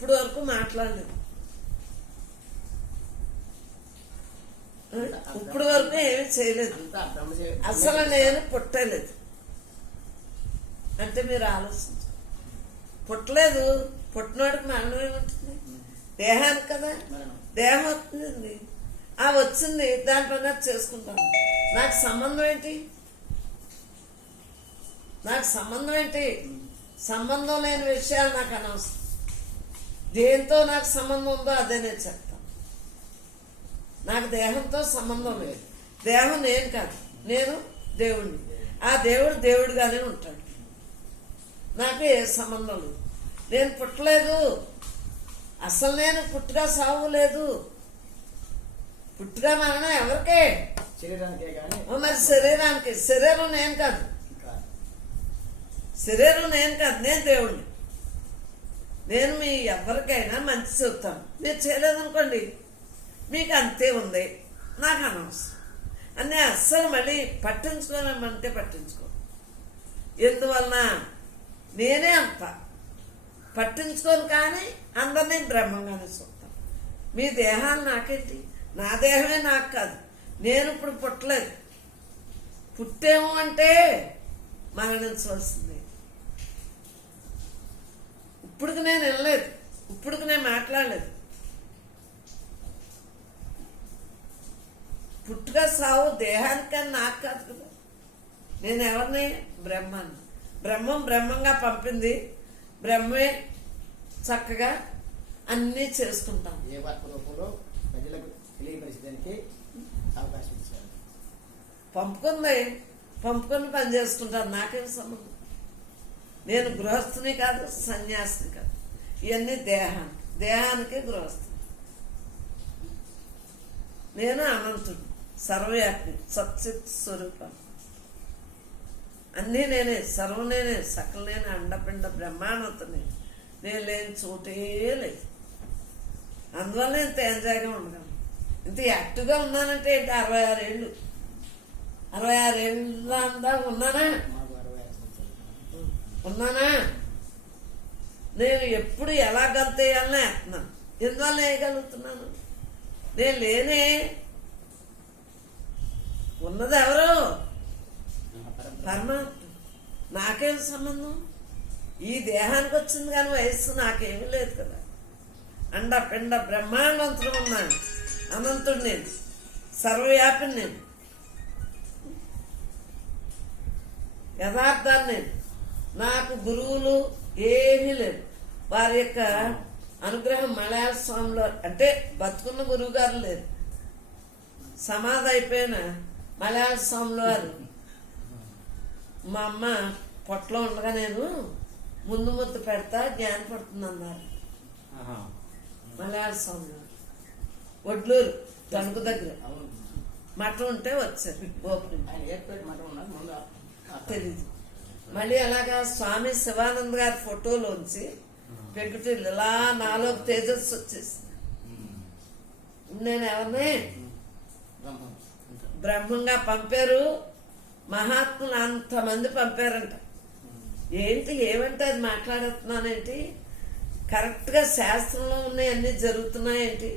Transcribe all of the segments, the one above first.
ఇప్పుడు వరకు మాట్లాడలేదు. ఇప్పుడు వరకు ఏమి చేయలేదు. అసలు నేను పుట్టలేదు అంటే మీరు ఆలోచించు. పుట్టలేదు. పుట్టినోడికి మరణం ఏముంటుంది? దేహానికి కదా, దేహం వస్తుంది. ఆ వచ్చింది దాని పని చేసుకుంటాను. నాకు సంబంధం ఏంటి? నాకు సంబంధం ఏంటి? సంబంధం లేని విషయాలు నాకు అనవసరం. దేంతో నాకు సంబంధం ఉందో అదే నేను చెప్తాను. నాకు దేహంతో సంబంధం లేదు. దేహం నేను కాదు, నేను దేవుడిని. ఆ దేవుడు దేవుడిగానే ఉంటాడు. నాకు ఏ సంబంధం లేదు. నేను పుట్టలేదు. అసలు నేను పుట్టుగా సాగు లేదు. పుట్టుగా మరణం ఎవరికే? మరి శరీరానికి. శరీరం నేను కాదు, శరీరం నేను కాదు, నేను దేవుడిని. నేను మీ ఎవరికైనా మంచి చెప్తాను. మీరు చేయలేదనుకోండి, మీకు అంతే ఉంది, నాకు అనవసరం అన్నీ అస్సలు మళ్ళీ పట్టించుకోనమంటే పట్టించుకో. ఎందువలన నేనే అంత పట్టించుకోను, కానీ అందరినీ బ్రహ్మంగానే చూస్తాను. మీ దేహాన్ని నాకేంటి? నా దేహమే నాకు కాదు. నేను ఇప్పుడు పుట్టలేదు. పుట్టేమో అంటే మరణించవలసింది. ఇప్పుడుకి నేను వినలేదు, ఇప్పుడుకి నేను మాట్లాడలేదు. పుట్టుక సావు దేహానికని నాకు కాదు కదా. నేను ఎవరిని? బ్రహ్మాన్ని. బ్రహ్మం బ్రహ్మంగా పంపింది. బ్రహ్మే చక్కగా అన్నీ చేసుకుంటాం. పంపుకుంది, పంపుకొని పని చేసుకుంటాను. నాకేం సంబంధం? నేను గృహస్థుని కాదు, సన్యాసిని కాదు. ఇవన్నీ దేహానికి గృహస్థు. నేను అనంతుడు, సర్వవ్యాప్తి, సత్చిత్ స్వరూపం. అన్నీ నేనే, సర్వం నేనే, సకల నేనే, అండపిండ బ్రహ్మాండతని. నేను లేని చోటే లేదు. అందువల్ల ఇంత ఎంజాయ్గా ఉండగలను. ఇంత యాక్టివ్గా ఉన్నానంటే ఏంటి? 66 ఏళ్ళు. 66 ఏళ్ళ అందా ఉన్నానా? నేను ఎప్పుడు ఎలా గంతేయాలనే వేస్తున్నాను. ఎందువల్ల వేయగలుగుతున్నాను? నేను లేనే. ఉన్నది ఎవరు? పరమాత్మ. నాకేం సంబంధం? ఈ దేహానికి వచ్చింది కానీ వయస్సు నాకేమీ లేదు కదా. అండ పిండ బ్రహ్మాండంతో ఉన్నాను. అనంతుడు నేను, సర్వవ్యాపిని నేను, యథార్థాన్ని నేను. నాకు గురువులు ఏమీ లేరు. వారి యొక్క అనుగ్రహం మలయాళ స్వామిలో అంటే బతుకున్న గురువు గారు లేరు. సమాధి అయిపోయిన మలయాళ స్వామిలో వారు మా అమ్మ పొట్టలో ఉండగా నేను ముందు ముద్దు పెడతా జ్ఞాన పడుతుంది అన్నారు. మలయాళ స్వామిలో వడ్లూరు తణుకు దగ్గర మఠం ఉంటే వచ్చారు. తెలీదు. మళ్ళీ అలాగా స్వామి శివానంద్ గారి ఫోటోలోంచి పెంకుటిల్లు ఇలా నాలోకి తేజస్సు వచ్చేసింది. నేను ఎవరిని? బ్రహ్మంగా పంపారు. మహాత్ములు అంతమంది పంపారంట. ఏంటి ఏమంటే అది మాట్లాడుతున్నానేంటి? కరెక్ట్గా శాస్త్రంలో ఉన్నాయి అన్నీ జరుగుతున్నాయేంటి?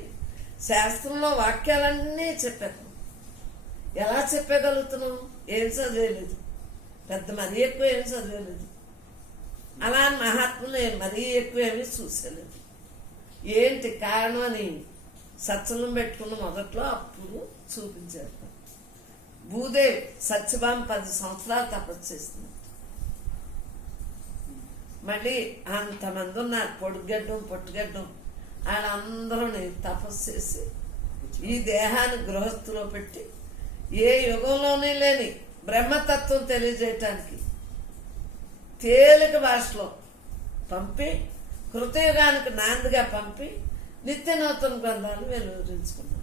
శాస్త్రంలో వాక్యాలన్నీ చెప్పారు. ఎలా చెప్పగలుగుతున్నాం? ఏం చదివేలేదు, పెద్ద మరీ ఎక్కువ ఏం చదివేలేదు. అలా మహాత్ములు మరీ ఎక్కువ ఏమీ చూసేలేదు. ఏంటి కారణం అని సత్సంగం పెట్టుకున్న మొదట్లో అప్పుడు చూపించారు. భూదేవి సత్యభామ 10 సంవత్సరాలు తపస్సు చేస్తుంది. మళ్ళీ అంతమంది ఉన్నారు, పొడుగడ్డం పొట్టుగడ్డం, వాళ్ళందరూ తపస్సు చేసి ఈ దేహాన్ని గృహస్థులో పెట్టి ఏ యుగంలోనే లేని బ్రహ్మతత్వం తెలియజేయటానికి తేలిక భాషలో పంపి కృతయుగానికి నాందిగా పంపి నిత్య నూతన గ్రంథాలు వెలువరించుకున్నారు.